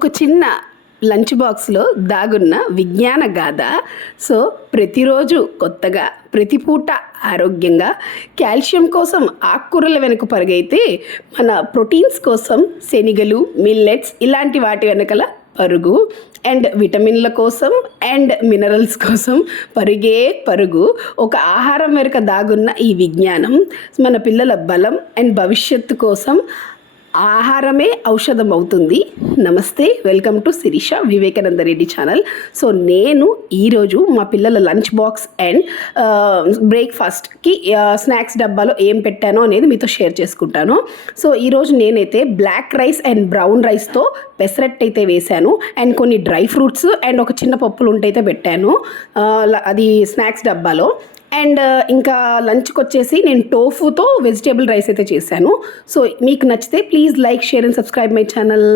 ఒక చిన్న లంచ్ బాక్స్లో దాగున్న విజ్ఞాన గాథ. సో ప్రతిరోజు కొత్తగా, ప్రతి పూట ఆరోగ్యంగా, కాల్షియం కోసం ఆకుకూరల వెనుక పరిగైతే మన ప్రోటీన్స్ కోసం శనగలు, మిల్లెట్స్ ఇలాంటి వాటి వెనకల పరుగు, అండ్ విటమిన్ల కోసం అండ్ మినరల్స్ కోసం పరుగు. ఒక ఆహారం వెనుక దాగున్న ఈ విజ్ఞానం మన పిల్లల బలం అండ్ భవిష్యత్తు కోసం ఆహారమే ఔషధం అవుతుంది. నమస్తే, welcome to Sirisha Vivekananda Reddy channel. So నేను ఈరోజు మా పిల్లల లంచ్ బాక్స్ అండ్ బ్రేక్ఫాస్ట్కి స్నాక్స్ డబ్బాలో ఏం పెట్టానో అనేది మీతో షేర్ చేసుకుంటాను. సో ఈరోజు నేనైతే బ్లాక్ రైస్ అండ్ బ్రౌన్ రైస్తో పెసరట్టు అయితే వేశాను, అండ్ కొన్ని డ్రై ఫ్రూట్స్ అండ్ ఒక చిన్న పప్పులు ఉంటైతే పెట్టాను అది స్నాక్స్ డబ్బాలో. అండ్ ఇంకా లంచ్కి వచ్చేసి నేను టోఫుతో వెజిటేబుల్ రైస్ అయితే చేశాను. సో మీకు నచ్చితే please like, share and subscribe my channel.